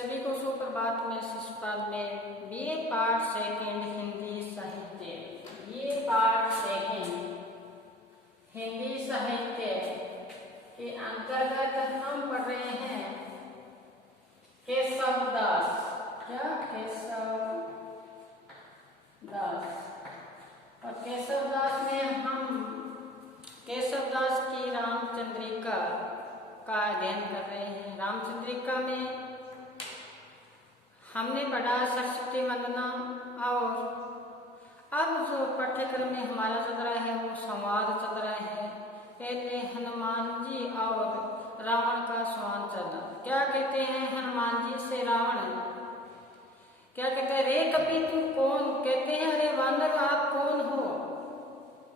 सभी को सुप्रभात। में शिशुपाल में बीए पार्ट सेकेंड हिंदी साहित्य, बीए पार्ट सेकेंड हिंदी साहित्य के अंतर्गत हम पढ़ रहे हैं केशव दास। क्या? केशव दास। और केशव दास में हम केशव दास की रामचंद्रिका का अध्ययन कर रहे हैं। रामचंद्रिका में हमने पढ़ा सरस्वती वंदना, और अब जो पाठ्यक्रम में हमारा चल रहा है वो संवाद चल रहा है। पहले हनुमान जी और रावण का संवाद चला। क्या कहते हैं हनुमान जी से रावण? क्या कहते हैं? रे कपि तू कौन? कहते हैं अरे वानर आप कौन हो?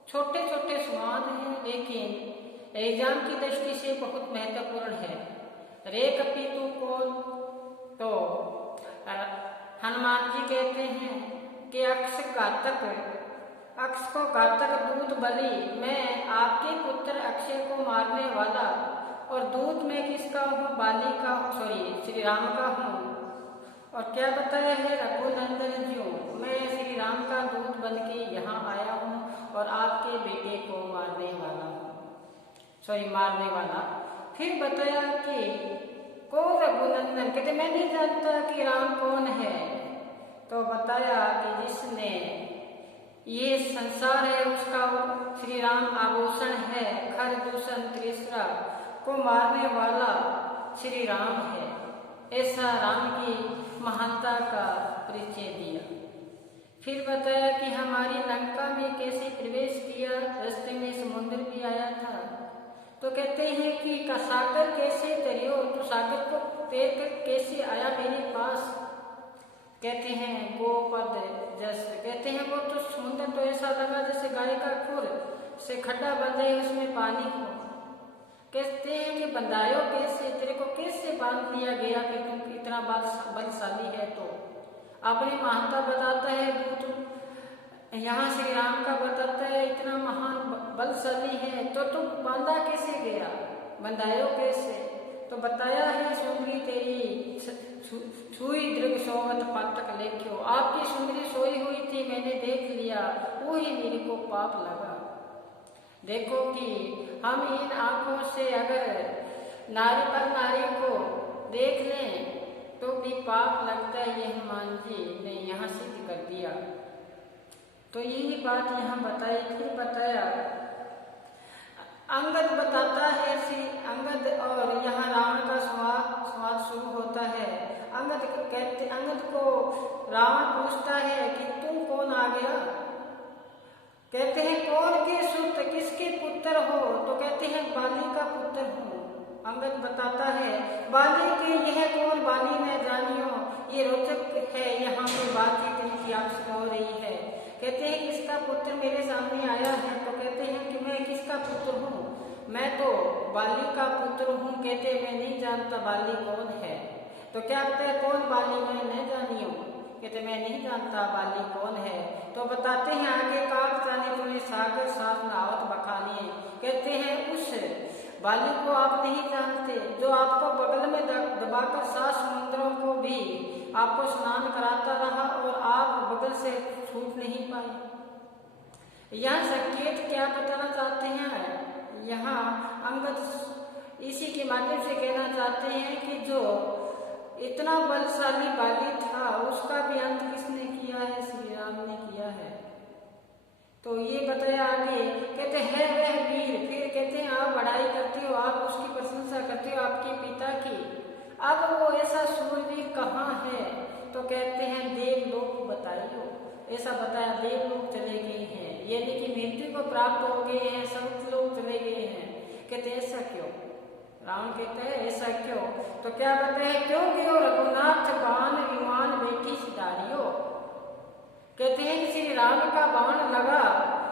छोटे छोटे संवाद हैं लेकिन एग्जाम की दृष्टि से बहुत महत्वपूर्ण है। रे कपि तू कौन? तो हनुमान जी कहते हैं कि अक्ष को घातक दूत बलि, मैं आपके पुत्र अक्षय को मारने वाला, और दूत मैं किसका हूँ? बाली का हूँ, सॉरी श्री राम का हूँ। और क्या बताया है? रघुनंदन जी, मैं श्री राम का दूत बन के यहाँ आया हूँ और आपके बेटे को मारने वाला हूँ, मारने वाला। फिर बताया कि कौन रघुनंदन? कहते मैं नहीं जानता कि राम कौन है। तो बताया कि जिसने ये संसार है उसका श्री राम आभूषण है, खर दूषण तीसरा को मारने वाला श्री राम है। ऐसा राम की महानता का परिचय दिया। फिर बताया कि हमारी लंका में कैसे प्रवेश किया, रास्ते में समुद्र भी आया था। तो कहते हैं कि सागर कैसे तरियो? तो सागर को तैर कर कैसे आया मेरे पास? कहते हैं गोपद जस। कहते हैं वो तो समुद्र तो ऐसा लगा जैसे गाय का खुर से खड्डा बन जाए उसमें पानी हो। कहते हैं कि बंधायो कैसे? तेरे को कैसे बांध लिया गया कि तुम इतना बलशाली है? तो अपनी महानता बताता है दूत, यहाँ श्री राम का बताता है इतना महान बलशाली है, तो तुम बांधा कैसे गया? बंधायो कैसे? तो बताया है सुंदरी तेरी छुई दृग सोवत पातक लेख्यो, आपकी सुंदरी सोई हुई थी मैंने देख लिया, वही मेरे को पाप लगा। देखो कि हम इन आंखों से अगर नारी पर नारी को देख लें तो भी पाप लगता है। ये हनुमान जी ने यहाँ सिद्ध कर दिया। तो यही बात यहाँ बताई। फिर बताया अंगद बताता है श्री अंगद, और यहाँ रावण का संवाद शुरू होता है। अंगद को रावण पूछता है कि तुम कौन आ गया? कहते हैं कौन के सुत, किसके पुत्र हो? तो कहते हैं बाली का पुत्र हूँ। अंगद बताता है बाली के यह कौन? बाली मैं जानियो। ये रोचक है, यहाँ पे बातचीत इनकी आपसे हो रही है। कहते हैं किसका पुत्र मेरे सामने आया है? तो कहते हैं कि मैं किसका पुत्र हूँ? मैं तो बाली का पुत्र हूँ। कहते मैं नहीं जानता बाली कौन है। तो क्या कहते हैं कौन बाली? मैं नहीं जानियो। कहते मैं नहीं जानता बाली कौन है। तो बताते हैं आगे काट जाने तुम्हें सागर साथ नावत बखानिए। कहते हैं उस बाली को आप नहीं जानते जो आपको बगल में दबाकर 7 समुद्रों को भी आपको स्नान कराता रहा और आप बगल से छूट नहीं पाए। यहाँ संकेत क्या बताना चाहते हैं? यहाँ अंगद इसी के माध्यम से कहना चाहते हैं कि जो इतना बलशाली बाली था उसका भी अंत किसने किया है? श्री राम ने किया है। तो ये बताया आगे। कहते हैं वह वीर। फिर कहते हैं आप बड़ाई करते हो, आप उसकी प्रशंसा करते हो आपके पिता की। अब वो ऐसा सूरवीर कहाँ है? तो कहते हैं देवलोक बताइयो। ऐसा बताया देवलोक चले गए हैं, यानी कि मृत्यु को प्राप्त हो गए हैं, सब लोग चले गए हैं। कहते ऐसा क्यों? राम कहते हैं ऐसा क्यों? तो क्या बताए क्यों क्यों? रघुनाथ बाण विमान बेटी सिधारियो। कहते हैं कि श्री राम का बाण लगा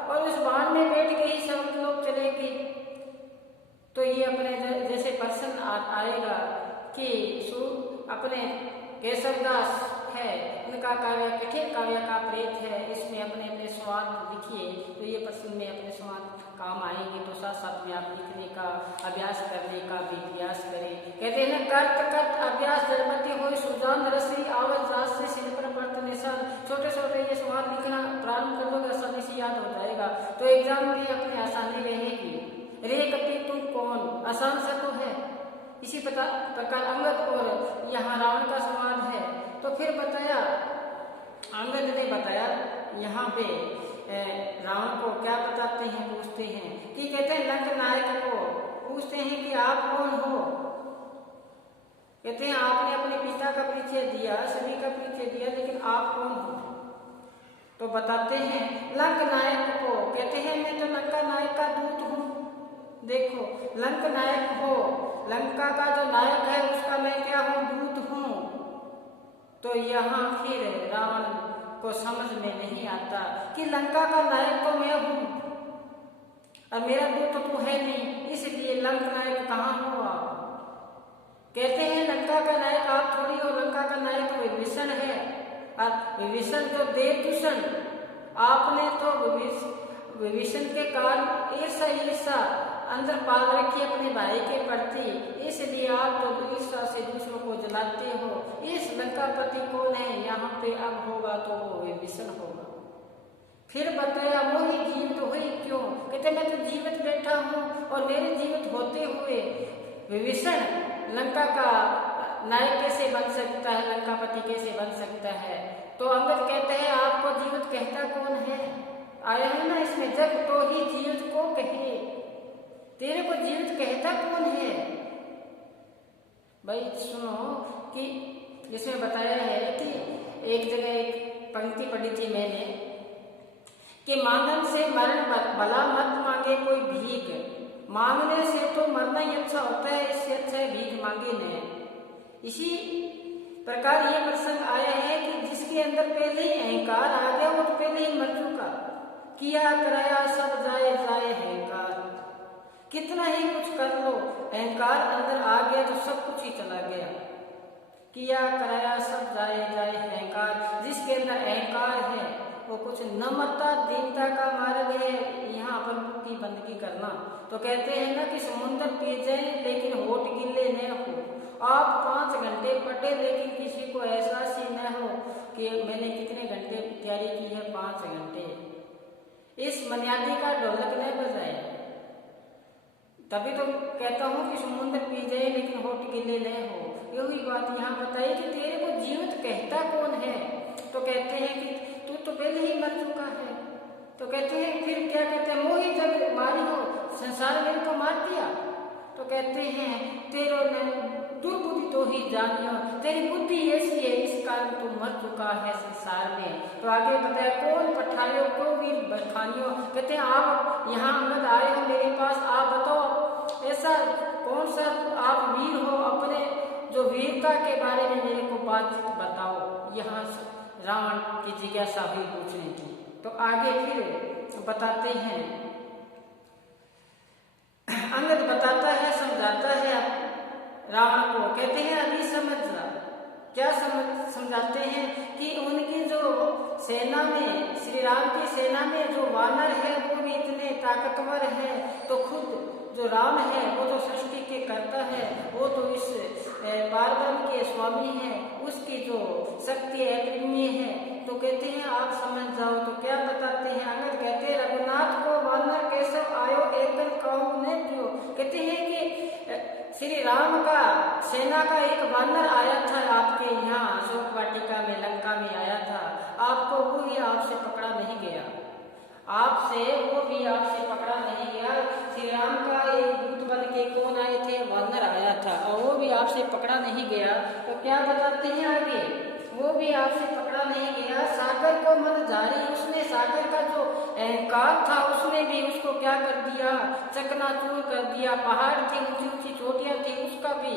और उस बाण में बैठ के ही सब लोग चले गए। तो ये अपने जैसे पर्सन आएगा कि अपने केशव दास है, उनका काव्य कठे काव्य का प्रेत है। इसमें अपने अपने स्वाद लिखिए, तो ये प्रश्न में अपने स्वाद काम आएंगे। तो साथ साथ में आप लिखने का अभ्यास करने का भी प्रयास करें। कहते हैं ना, कर्त कर्त अभ्यास जड़मति हो सुजान रसी आवज राज से सिर पर पड़त निशान। छोटे छोटे ये सवाल लिखना प्रारंभ कर दोगे, आसानी से याद हो जाएगा, तो एग्जाम में अपनी आसानी रहेगी। रे कपि तू कौन, आसान सा तो है। इसी प्रकार अंगद और यहाँ रावण का संवाद है। तो फिर बताया, अंगद ने बताया यहाँ पे रावण को क्या बताते हैं, पूछते हैं कि कहते हैं लंक नायक को पूछते हैं कि आप कौन हो। कहते हैं आपने अपने पिता का परिचय दिया, सभी का परिचय दिया, लेकिन आप कौन हो। तो बताते हैं लंक नायक को, कहते हैं मैं तो लंका नायक का दूत हूँ। देखो, लंक नायक हो, लंका का जो नायक है उसका मैं क्या हूँ, दूत हूँ। तो यहाँ फिर रावण को समझ में नहीं आता कि लंका का नायक तो मैं हूँ और मेरा दूत तो है नहीं, इसलिए लंक नायक कहाँ हो आप। कहते हैं लंका का नायक आप थोड़ी हो, लंका का नायक तो विभीषण है। और विभीषण तो देवदूषण, आपने तो विभीषण के कारण ईर्षा अंदर पाल रखी अपने भाई के प्रति, इसलिए आप तो ईर्षा से दूसरों को जलाते हो। इस लंकापति कौन है यहाँ पे, अब होगा तो वो विभीषण होगा। फिर बताया मोहि जीवित हुई क्यों, कहते मैं तो जीवित बैठा हूँ और मेरे जीवित होते हुए विभीषण लंका का नायक कैसे बन सकता है, लंकापति कैसे बन सकता है। तो अंगद कहते हैं आपको जीवित कहता कौन है, आया है ना इसमें, जग तो ही जीवित को कहे, तेरे को जीवित कहता कौन है। भाई सुनो कि इसमें बताया है कि एक जगह एक पंक्ति पढ़ी थी मैंने कि मांगन से मरण भला मत मांगे कोई भीख, मांगने से तो मरना ही अच्छा होता है, इससे अच्छा है भीख मांगे नहीं। इसी प्रकार ये प्रसंग आया है कि जिसके अंदर पहले ही अहंकार आ गया वो तो पहले ही मर चुका। किया कराया सब जाए जाए अहंकार, कितना ही कुछ कर लो अहंकार अंदर आ गया तो सब कुछ ही चला गया। किया कराया सब जाए जाए अहंकार, जिसके अंदर अहंकार है वो कुछ नम्रता दीनता का मार्ग है, यहाँ अपन की बंदगी करना। तो कहते हैं ना कि समुद्र पी जाए लेकिन होठ गिले न हो, आप 5 घंटे पढ़े लेकिन किसी को एहसास ही न हो कि मैंने कितने घंटे तैयारी की है, 5 घंटे। इस मर्यादा का ढोलक न बजाए, तभी तो कहता हूँ कि समुद्र पी जाए लेकिन होठ गिले न हो। यही बात यहाँ बताई कि तेरे को जीवित कहता कौन है। तो कहते हैं कि तू तो पहले ही मर चुका है। तो कहते हैं फिर क्या कहते हैं, मोही जब मारी हो, संसार में तो मार दिया। तो कहते हैं तेरो ने दुर्बुद्धि तो ही जानियो, तेरी बुद्धि ऐसी है इस कारण तू मर चुका है संसार में। तो आगे बताया कौन पठायो को वीर बखानियो, कहते हैं आप यहाँ अंगद आए हो मेरे पास, आप बताओ ऐसा कौन सा आप वीर हो, अपने जो वीरता के बारे में मेरे को बातचीत बताओ। यहाँ रावण की जिज्ञासा हुई पूछने की। तो आगे फिर बताते हैं, अंगद बताता है, समझाता है रावण को। कहते हैं अभी समझ जा, क्या समझाते हैं कि उनकी जो सेना में, श्री राम की सेना में जो वानर है वो भी इतने ताकतवर है, तो खुद जो राम है वो तो सृष्टि के कर्ता है, वो तो इस पारब्रह्म के स्वामी है, उसकी जो शक्ति अपरिमेय है। तो कहते हैं आप समझ जाओ। तो क्या बताते हैं, अंगद कहते हैं रघुनाथ को वानर कैसे आयो एकदम कहूँ ने क्यों। कहते हैं कि श्री राम का सेना का एक वानर आया था आपके यहाँ अशोक वाटिका में, लंका में आया था, आपको वो ही आपसे पकड़ा नहीं गया, आपसे वो भी आपसे पकड़ा नहीं गया। श्री राम का एक दूत बन के कौन आए थे, वानर आया था, और वो भी आपसे पकड़ा नहीं गया। तो क्या बताते हैं आगे, वो भी आपसे पकड़ा नहीं गया। सागर को मन जारी, उसने सागर का जो अहंकार था उसने भी उसको क्या कर दिया, चकनाचूर कर दिया। पहाड़ थे, ऊंची ऊंची चोटियां थी, उसका भी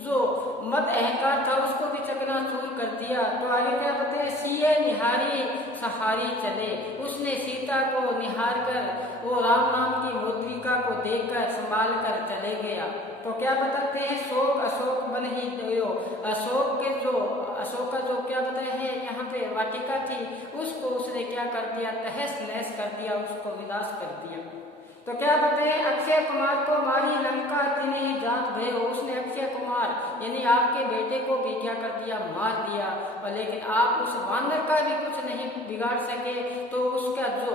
जो मत अहंकार था उसको भी चकनाचूर कर दिया। तो आगे क्या कहते हैं, सीए निहारी सहारी चले, उसने सीता को निहार कर वो राम नाम की मुद्रिका को देखकर संभाल कर चले गया। तो क्या बताते हैं, शोक अशोक बन ही गयो, अशोक का जो क्या बताया है यहाँ पे वाटिका थी उसको उसने क्या कर दिया, तहस नहस कर दिया, उसको विनाश कर दिया। तो क्या बताते हैं, अक्षय कुमार को मारी लंका तिन्हीं जात भयो, उसने अक्षय कुमार यानी आपके बेटे को भी क्या कर दिया, मार दिया। और लेकिन आप उस वानर का भी कुछ नहीं बिगाड़ सके। तो उसका जो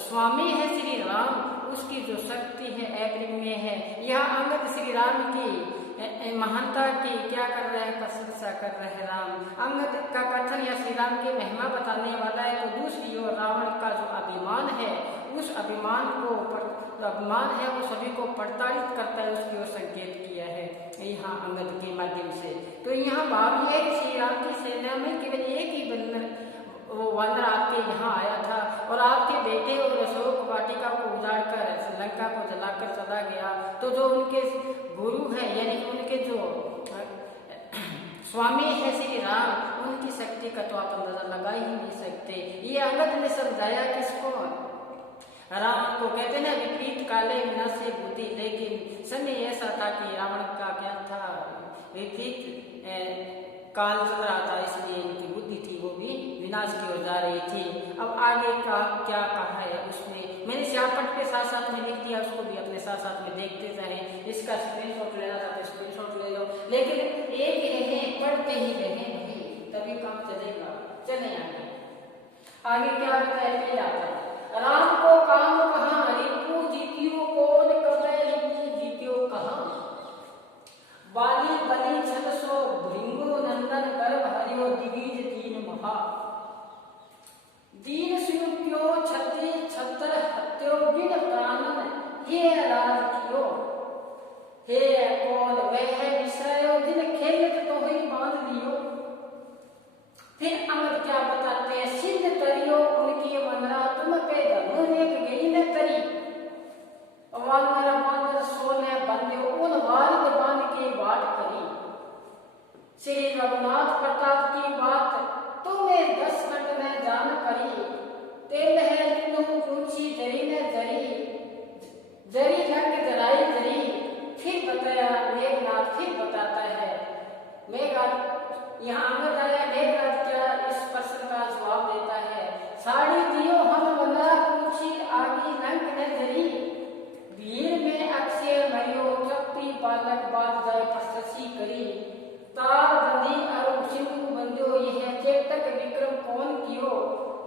स्वामी है श्री राम, उसकी जो शक्ति है अपरिमेय है। यह अंगद श्री राम की महानता की क्या कर रहे हैं, प्रशंसा कर रहे हैं। राम अंगद का कथन या श्री राम की महिमा बताने वाला है। तो दूसरी ओर रावण का जो अभिमान है, उस अभिमान है वो सभी को प्रताड़ित करता है, उसकी ओर संकेत किया है यहाँ अंगद के माध्यम से। तो यहाँ भाव ये है कि श्री राम की सेना में केवल एक ही वानर आपके यहाँ आया था और आपके बेटे और अशोक वाटिका को उजाड़कर लंका को जलाकर चला गया। तो जो उनके गुरु है यानी उनके जो स्वामी है श्री राम, उनकी शक्ति का तो आप अंदाजा लगा ही नहीं सकते। ये अंगद ने समझाया किसको, रावण को। कहते ना विपरीत काले विनाशे बुद्धि, लेकिन समय ऐसा था कि रावण का क्या था, विपरीत काल चल रहा था, इसलिए इनकी बुद्धि थी वो भी विनाश की ओर जा रही थी। अब आगे का क्या कहा है उसमें, मैंने श्यापट के साथ साथ में लिख दिया, उसको भी अपने साथ साथ में देखते जाए। इसका स्क्रीनशॉट लेना चाहते स्क्रीनशॉट ले लो, लेकिन एक रहे पढ़ते ही रहे तभी काम चलेगा। चले आगे क्या होता है, फिर आता है राम को काम कहाँ, रिपु जीतियो कौन कहे, रिपु जीतियो कहाँ, बाली बलि छल सो भृंगो नंदन गर्भ हरियो दिवीज दीन महा, दीन सुयुक्यो छत्रे छत्र हत्यो बिन प्राणन हे राज कियो, हे कौन वह विषयो जिन खेलत तो ही बांध लियो। फिर अंगद क्या बताते हैं, सिद्ध तरियो उनकी मनरा तुम पे धनुर एक गई न तरी, वानर वानर सोने बंदे उन वारिद बांध के बाट करी, श्री रघुनाथ प्रताप की बात तुम्हें 10 मिनट में जान करी, तेल है तीनों ऊंची जरी न जरी, जरी ढंग जराई जरी। फिर बताया मेघनाथ, फिर बताता है मेघनाथ, यहाँ अंगद आया, मेघनाथ क्या इस प्रश्न का जवाब देता है, साड़ी दियो हम वंदना पूछी आगी लंक न जरी, भीड़ में अक्षय मरियो चक्री बालक बात जाए प्रशसी करी, तार बंदी अरु सिंधु बंदो यह चेतक विक्रम कौन कियो,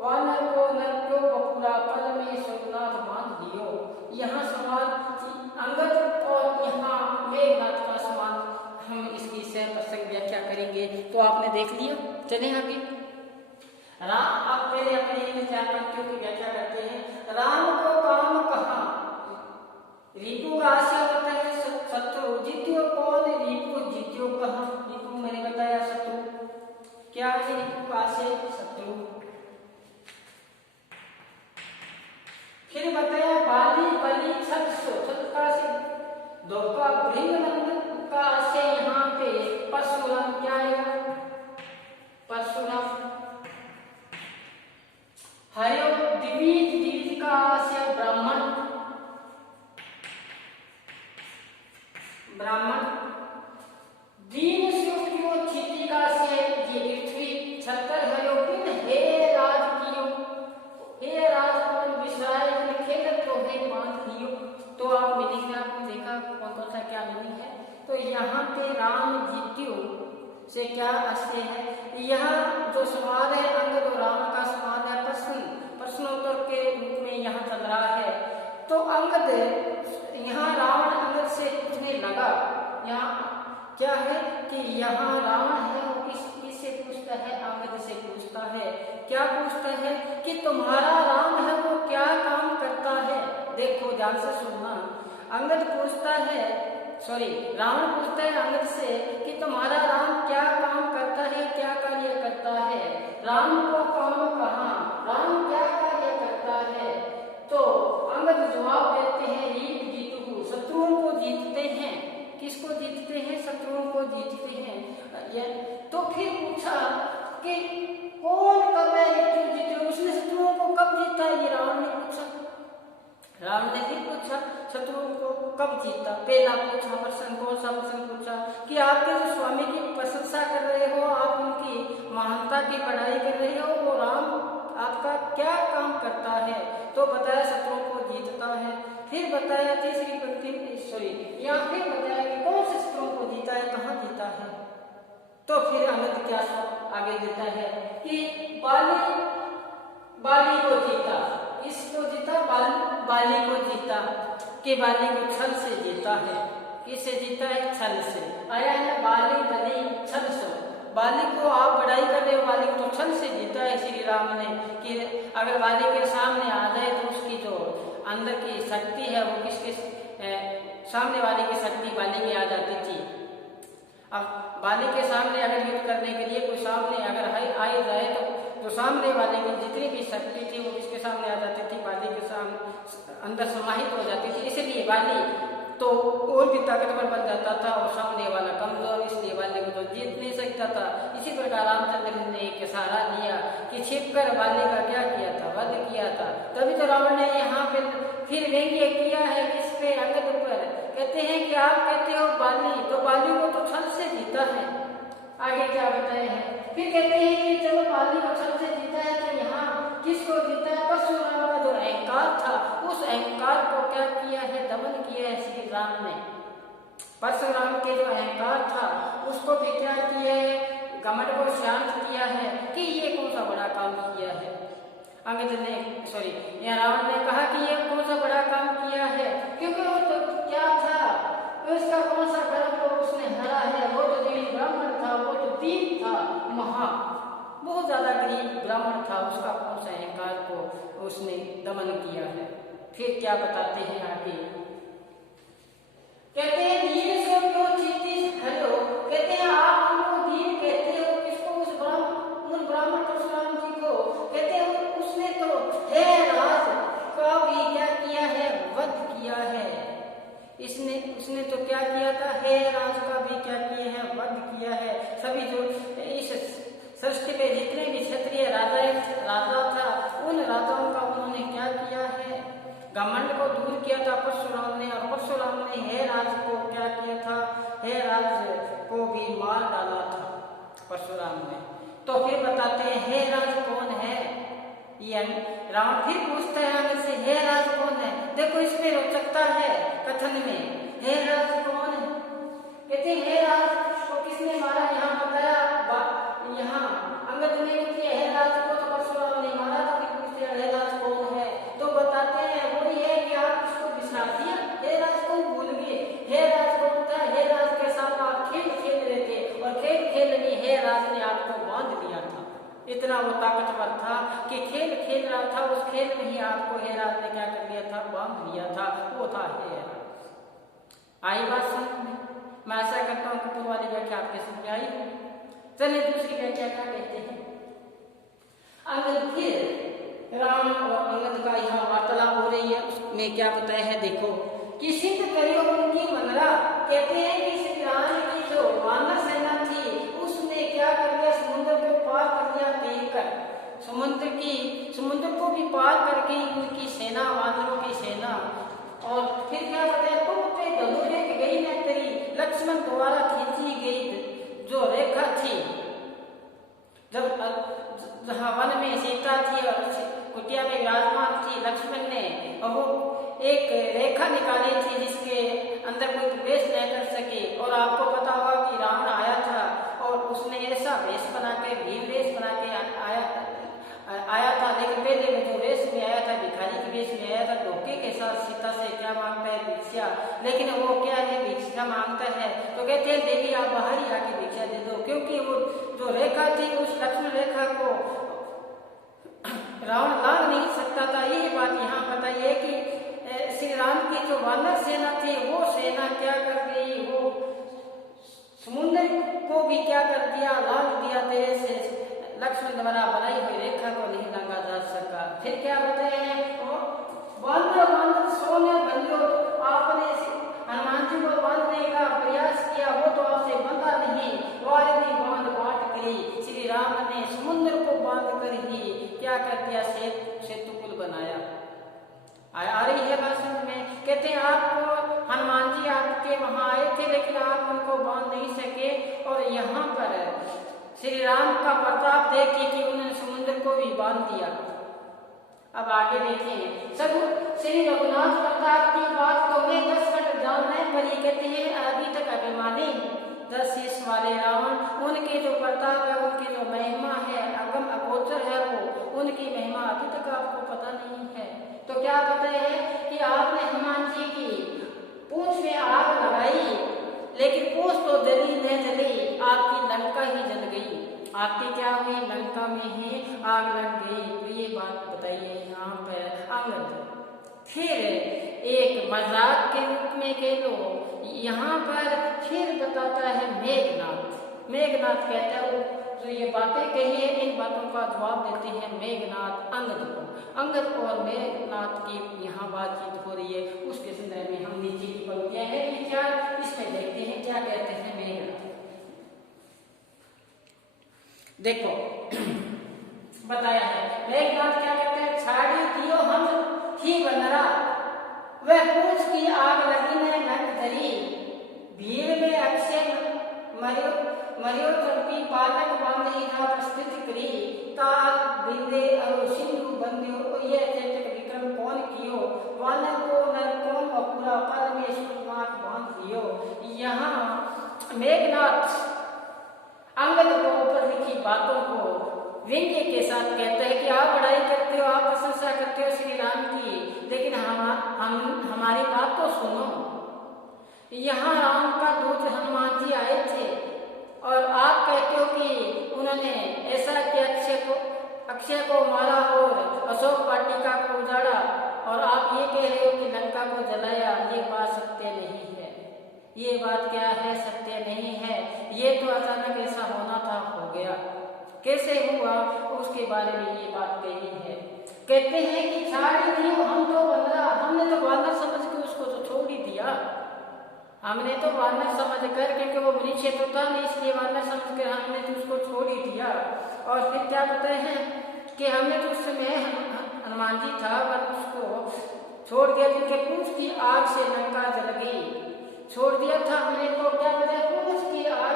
वानर को नरक्यो बपुरा पल में सोमनाथ बांध दियो। यहाँ सवाल अंगद और यहाँ मेघनाथ का सवाल, हम इसकी सह प्रसंग व्याख्या करेंगे। तो आपने देख लिया, चले आगे। राम आप पहले अपने 4 पंक्तियों की व्याख्या करते हैं। राम को काम कहा, रिपु का आशय होता है शत्रु, जीत्यो कौन, रिपु जीत्यो कहा, रिपु मैंने बताया शत्रु, क्या है रिपु का आशय, शत्रु। फिर बताया बाली बलि छल सो, छल का से धोखा, भृंग नंदन का आशय यहाँ पे परशुराम, क्या है परशुराम, हरियो दिवीज, दिवीज का आशय ब्राह्मण, ब्राह्मण, दीन सुखियो क्षिति का आशय ये पृथ्वी, छतर हरियो बिन हे राज कियो, हे राज कौन विषय खेल तो हे बांध लियो। तो आप मीनिंग में आपने देखा कौन कौन सा क्या मीनिंग है। तो यहाँ पे राम जीत्यो से क्या आशय है, यह जो सवाल है अंगद और राम का सवाल है, प्रश्नोत्तर के रूप में यहाँ चल रहा है। तो अंगद यहाँ रावण अंगद से पूछने लगा, यहाँ क्या है कि यहाँ रावण है वो किससे पूछता है, अंगद से पूछता है। क्या पूछता है कि तुम्हारा राम है वो क्या काम करता है। देखो ध्यान से सुनना, अंगद पूछता है, सॉरी रावण पूछता है अंगद से कि तुम्हारा राम क्या काम करता है, क्या कार्य करता है। राम को काम कहाँ, राम क्या कार्य करता है। तो अंगद जवाब देते हैं रीप जीतू, शत्रुओं को जीतते हैं। किसको जीतते हैं, शत्रुओं को जीतते कि कौन कब जीते, उसने शत्रुओं को कब जीता, ये रावण ने पूछा। रावण ने भी पूछा शत्रुओं को कब जीता। पहला पूछा प्रश्न, कौन सा प्रश्न पूछा कि आपके जो स्वामी की प्रशंसा कर रहे हो, आप उनकी महानता की बढ़ाई कर रहे हो, वो राम आपका क्या काम करता है? तो बताया शत्रुओं को जीतता है। फिर बताया तीसरी पंक्ति यहाँ फिर बताया कि कौन से शत्रुओं को जीता है, कहाँ जीता है। तो फिर अंगद क्या आगे देता है कि बाली को जीता, इसको जीता, बाली को जीता, कि बाली को छल से जीता है। किससे जीता है? छल से। आया है बाली बली छल से। बाली को आप बढ़ाई कर रहे हो, बाली को तो छल से जीता है श्री राम ने, कि अगर बाली के सामने आ जाए तो उसकी जो अंदर की शक्ति है वो किसके सामने वाले की शक्ति बाली में आ जाती थी। अब बाली के सामने अगर युद्ध करने के लिए कोई सामने अगर आ जाए तो सामने वाले की जितनी भी शक्ति थी वो किसके सामने आ जाती थी? बाली के सामने अंदर समाहित हो जाती थी। इसलिए बाली तो और भी ताकतवर बन जाता था और सामने वाला कमजोर, इसलिए बाली को तो जीत नहीं सकता था। इसी प्रकार रामचंद्र ने एक सहारा लिया कि छिपकर बाली का क्या किया था? वध किया था। तभी तो रावण ने यहाँ पे फिर व्यंग्य किया है किस पे? अंगद पर। कहते हैं कि आप कहते हो बाली, तो बाली को तो छल से जीता है। आगे क्या बताए हैं? फिर कहते हैं कि चलो बाली को छल से जीता है, तो यहाँ किसको जीता है? परशुराम का जो अहंकार था, उस अहंकार को क्या किया है? दमन किया है श्री राम ने। परशुराम के जो अहंकार था उसको भी क्या किया है? घमंड को शांत किया है कि ये कौन सा बड़ा काम किया है। अंगद ने यहाँ रावण ने कहा कि ये कौन सा बड़ा काम किया है, क्योंकि वो तो क्या था, उसका कौन सा गर्व को उसने हरा है। वो तो देवी ब्राह्मण था, वो तो दीन था, बहुत ज्यादा गरीब ब्राह्मण था, उसका कौन सा अहंकार को उसने दमन किया है। फिर क्या बताते हैं आगे? कहते हैं दीन सो क्यों चित्ती हरो, कहते हैं आप उनको दीन कहते हो, किसको? उन ब्राह्मण परशुराम जी को। कहते हैं उसने तो हे राज का भी क्या किया है? वध किया है। उसने तो क्या किया था? हे राज का भी क्या किया है? वध किया है। सभी जो इस सृष्टि पे जितने भी क्षत्रिय राजा था, उन राजाओं का उन्होंने क्या किया है? घमंड को दूर किया था परशुराम ने। और परशुराम ने हे राज को क्या किया था? हे राज को भी मार डाला था परशुराम ने। तो फिर बताते हैं हे राज कौन है? ये रावण फिर पूछता है आगे से, हे राज कौन है? देखो इसमें रोचकता है कथन में। हे राज कौन है? कहते हैं हे राज को किसने मारा? यहाँ बताया, यहाँ अंगद ने किया हे राज को तो परशुराम ने मारा था। फिर पूछते हे राज कौन है? तो बताते हैं वही है कि आप इसको बिसरा दिया, हे राज को भूल गए। हे राज कौन था? हे राज के साथ आप खेल खेल रहे थे और खेल में हे राज ने आपको बांध लिया था। इतना वो ताकतवर था कि खेल खेल रहा था, उस खेल में ही आपको हे राज ने क्या कर लिया था? बांध लिया था। वो था हे राज। आई बात समझ में? मैं आशा करता हूँ कि पूर्व वाली व्याख्या आपके समझ आई। चलिए दूसरी व्याख्या क्या कहते हैं? अंगद फिर राम और अंगद का यहाँ वार्तालाप हो रही है, उसमें क्या बताया है देखो कि सिद्ध करियो उनकी मनरा। कहते हैं कि श्री राम की जो वानर सेना थी उसने क्या कर दिया? समुद्र को पार कर दिया तैर कर। समुद्र को भी पार करके उनकी सेना, वानरों की सेना। और फिर क्या बताया? तुम पे धनुष गई न तेरी, लक्ष्मण द्वारा खींची गई जो रेखा थी। जब जहाँ वन में सीता थी और कुटिया में विराजमान थी, लक्ष्मण ने वो एक रेखा निकाली थी जिसके अंदर कोई प्रवेश न कर सके। और आपको पता होगा कि रावण आया था और उसने ऐसा वेश बना के, भील वेश बना के आया था, लेकिन पहले में जो वेश में आया था, भिखारी के वेश में आया था, धोखे के साथ सीता से क्या मांगता है? भिक्षा। लेकिन वो क्या है? भिक्षा मांगता है। तो कहते हैं देवी आप बाहर ही आके भिक्षा दे दो, क्योंकि वो जो रेखा थी उस लक्ष्मण रेखा को रावण लांघ नहीं सकता था। यही बात यहाँ बताइए कि श्री राम की जो वानर सेना थी वो सेना क्या कर गई? वो समुद्र को भी क्या कर दिया? लांघ दिया। तेरे से लक्ष्मण द्वारा बनाई हुई रेखा को नहीं लांघा जा सका। फिर क्या बताए हैं? बांध सोने बंधो, आपने हनुमान जी को बांधने का प्रयास किया, वो तो आपसे बंधा नहीं। वाली बांध बांट करी। श्री राम ने के वहां आए थे, लेकिन आप उनको बांध नहीं सके। और यहाँ पर श्री राम का प्रताप देखिए कि उन्होंने समुद्र को भी बांध दिया। अब आगे देखें, सब श्री रघुनाथ प्रताप की बात तो मैं 10 फट जानने पर ये कहते हैं अभी तक अभिमानी 10 शीश वाले रावण, उनके जो प्रताप है, उनकी जो महिमा है, अगम अगोचर है, वो उनकी महिमा अभी तक आपको पता नहीं है। तो क्या पता है कि आपने हनुमान जी की पूंछ में आग लगाई, लेकिन पूंछ तो जली न जली, आपकी लंका ही जल गई। आपकी क्या हुई? लंका में ही आग लग गई। तो ये बात बताइए यहाँ पर अंगद। फिर एक मजाक के रूप में कह लो, यहाँ पर फिर बताता है मेघनाथ। मेघनाथ कहता है तो ये बातें कही है, इन बातों का जवाब देते हैं मेघनाथ अंगद को। अंगद और मेघनाथ की यहाँ बातचीत हो रही है, उसके संदर्भ में हम नीचे की पंक्तियां हैं विचार, इसमें देखते हैं क्या कहते हैं मेघनाथ। देखो बताया है मेघनाथ क्या कहते हैं, छाड़ी दियो हम ही बनरा, वह पूछ की आग लगी ने नट धरी, भीड़ में अक्षय मरियो चंपी पालक बांधी था प्रस्तुत करी, ताल बिंदे अरु सिंधु बंदियो ये चेतक विक्रम कौन कियो, वानर को नर कौन अपूरा परमेश्वर मात बांध लियो। यहाँ मेघनाथ अंगद को ऊपर लिखी बातों को व्यंग्य के साथ कहता है कि आप बड़ाई करते हो, आप प्रशंसा करते हो श्री राम की, लेकिन हम हमारी बात तो सुनो। यहाँ राम का दूत हनुमान जी आए थे और आप कहते हो कि उन्होंने ऐसा कि अक्षय को मारा और अशोक वाटिका को उजाड़ा, और आप ये कह रहे हो कि लंका को जलाया। ये बात सत्य नहीं है। ये बात क्या है? सत्य नहीं है। ये तो अचानक ऐसा होना था, हो गया। कैसे हुआ उसके बारे में ये बात कही है। कहते हैं कि छाड़ी दियो हम तो बंदरा, हमने तो वानर समझ के उसको तो छोड़ ही दिया। हमने तो वानर समझ कर, क्योंकि वो मनुष्य तो था नहीं, इसलिए वानर समझ कर हमने तो उसको छोड़ ही दिया। और फिर क्या कहते हैं कि हमने तो उस समय हनुमान जी था पर उसको छोड़ दिया, क्योंकि पूंछ की आग से लंका जल गई। छोड़ दिया था हमने, तो क्या कहते हैं पूंछ की आग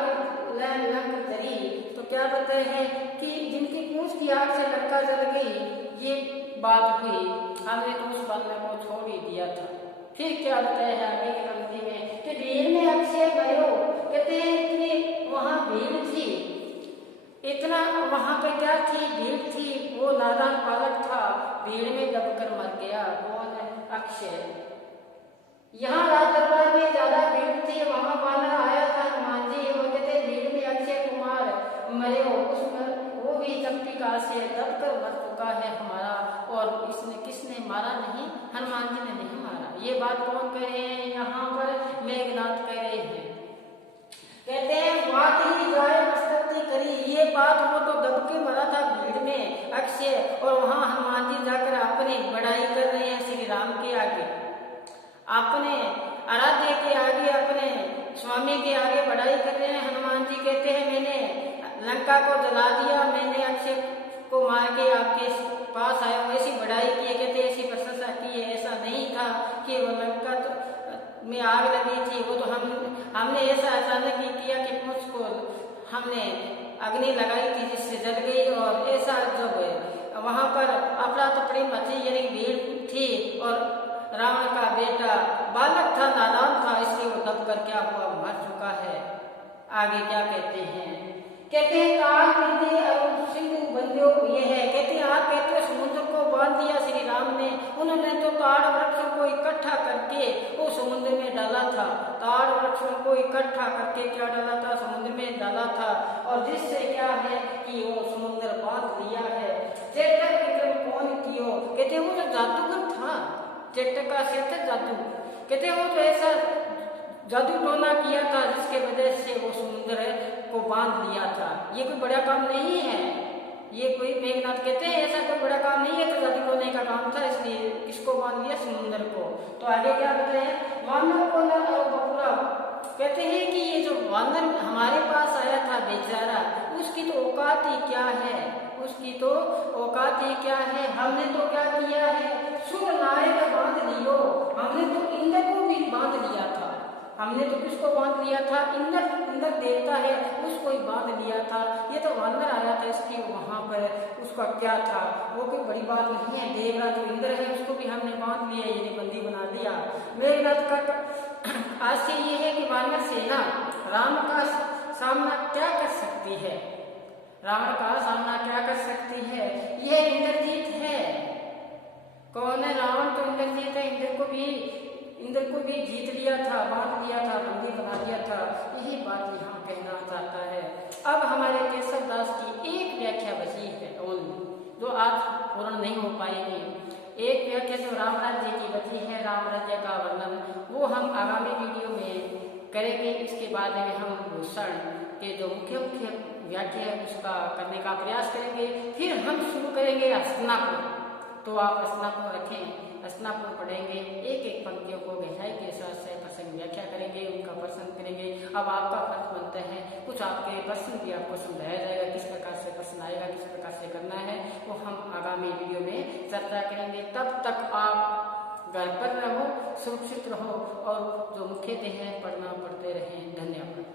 लंक जली। तो क्या कहते हैं कि जिनकी पूंछ की आग से लंका जल गई, ये बात हुई, हमने तो उस वानर को छोड़ ही दिया था। फिर क्या बताया है आगे की पंक्ति में कि भीड़ में अक्षय भयो, कहते हैं इतनी वहां भीड़ थी, इतना वहां पे क्या थी? भीड़ थी। वो नादान बालक था, भीड़ में दबकर मर गया। कौन? अक्षय। यहाँ राज दरबार में ज्यादा भीड़ थी, वहां वानर आया था हनुमान जी, वो कहते भीड़ में अक्षय कुमार मरे हो, उसमें वो भी चक्टिका से दबकर मर चुका है हमारा, और इसने किसने मारा? नहीं, हनुमान जी ने नहीं मारा। ये बात कौन कह रहे हैं? यहाँ पर मेघनाथ कह रहे हैं। कहते हैं बात ही जाए मस्तकी करी, ये बात वो तो दब के मरा था भीड़ में अक्षय, और वहां हनुमान जी जाकर अपनी बड़ाई कर रहे हैं श्री राम के आगे, अपने आराध्य के आगे, अपने स्वामी के आगे बड़ाई कर रहे हैं। हनुमान जी कहते हैं मैंने लंका को जला दिया, मैंने अक्षय को मार के आपके पास आया, ऐसी बड़ाई की है, कहते ऐसी प्रशंसा की है। ऐसा नहीं था कि वो लंका तो में आग लगी थी, वो तो हमने ऐसा अचानक ही किया कि पूंछ को हमने अग्नि लगाई थी जिससे जल गई। और ऐसा जब वहां पर अफरा तफरी मची, यानी भीड़ थी, और रावण का बेटा बालक था, नादान था, इसलिए वो दब कर क्या हुआ? मर चुका है। आगे क्या कहते हैं? कहते हैं काल बिंदे और सिंधु बंदियों, ये है कहते हैं आप कहते हो समुद्र को बांध दिया श्री राम ने, उन्होंने तो ताड़ वृक्षों को इकट्ठा करके वो समुद्र में डाला था। ताड़ वृक्षों को इकट्ठा करके क्या डाला था? समुद्र में डाला था, और जिससे क्या है कि वो समुद्र बांध लिया है। चेतक विक्रम कौन कियो, कहते वो तो जादूगर था, चेतक का चेतक जादू, कहते वो तो ऐसा जादू टोना किया था जिसके वजह से वो समुद्र को बांध लिया था। ये कोई बड़ा काम नहीं है, ये कोई मेघनाथ कहते हैं ऐसा कोई बड़ा काम नहीं है, तो जादू टोने का काम था, इसलिए किसको बांध लिया? समुद्र को। तो आगे क्या कहते हैं? वानर को नर और बपुरा, कहते हैं कि ये जो वानर हमारे पास आया था बेचारा, उसकी तो औकात ही क्या है, उसकी तो औकात ही क्या है। हमने तो क्या किया है? सुर नायक बांध लियो, हमने तो इंद्र को भी बांध लिया था। हमने तो किसको बांध लिया था? इंद्र, इंद्र देवता है, उसको ही बांध लिया था। ये तो वानर आया था इसकी वहां पर, उसका क्या था? वो कोई बड़ी बात नहीं है। देवराज जो इंद्र है उसको भी हमने बांध लिया, ये बंदी बना दिया। मेघनाथ का आशय ये है कि वानर सेना राम का सामना क्या कर सकती है? रावण का सामना क्या कर सकती है? यह इंद्रजीत है। कौन है? रावण तो इंद्रजीत है। इंद्र को भी जीत लिया था, बांध लिया था, बंदी बना लिया था। यही बात यहाँ कहना चाहता है। अब हमारे केशव दास की एक व्याख्या बची है ओनली, जो आज पूर्ण नहीं हो पाएगी। एक व्याख्या जो राम राज्य की बची है, राम राज्य का वर्णन, वो हम आगामी वीडियो में करेंगे। इसके बाद में हम भूषण के जो मुख्य मुख्य व्याख्या है उसका करने का प्रयास करेंगे। फिर हम शुरू करेंगे हस्तिनापुर। तो आप हस्तिनापुर रखें, हस्तिनापुर पढ़ेंगे, एक एक पंक्तियों को गहराई के साथ से प्रसंग व्याख्या करेंगे, उनका प्रश्न करेंगे। अब आपका फर्ज बनता है, कुछ आपके प्रश्न भी आपको समझाया जाएगा, किस प्रकार से प्रश्न आएगा, किस प्रकार से करना है, वो हम आगामी वीडियो में चर्चा करेंगे। तब तक आप घर पर रहो, सुरक्षित रहो और जो मुख्य है पढ़ना पढ़ते रहें। धन्यवाद।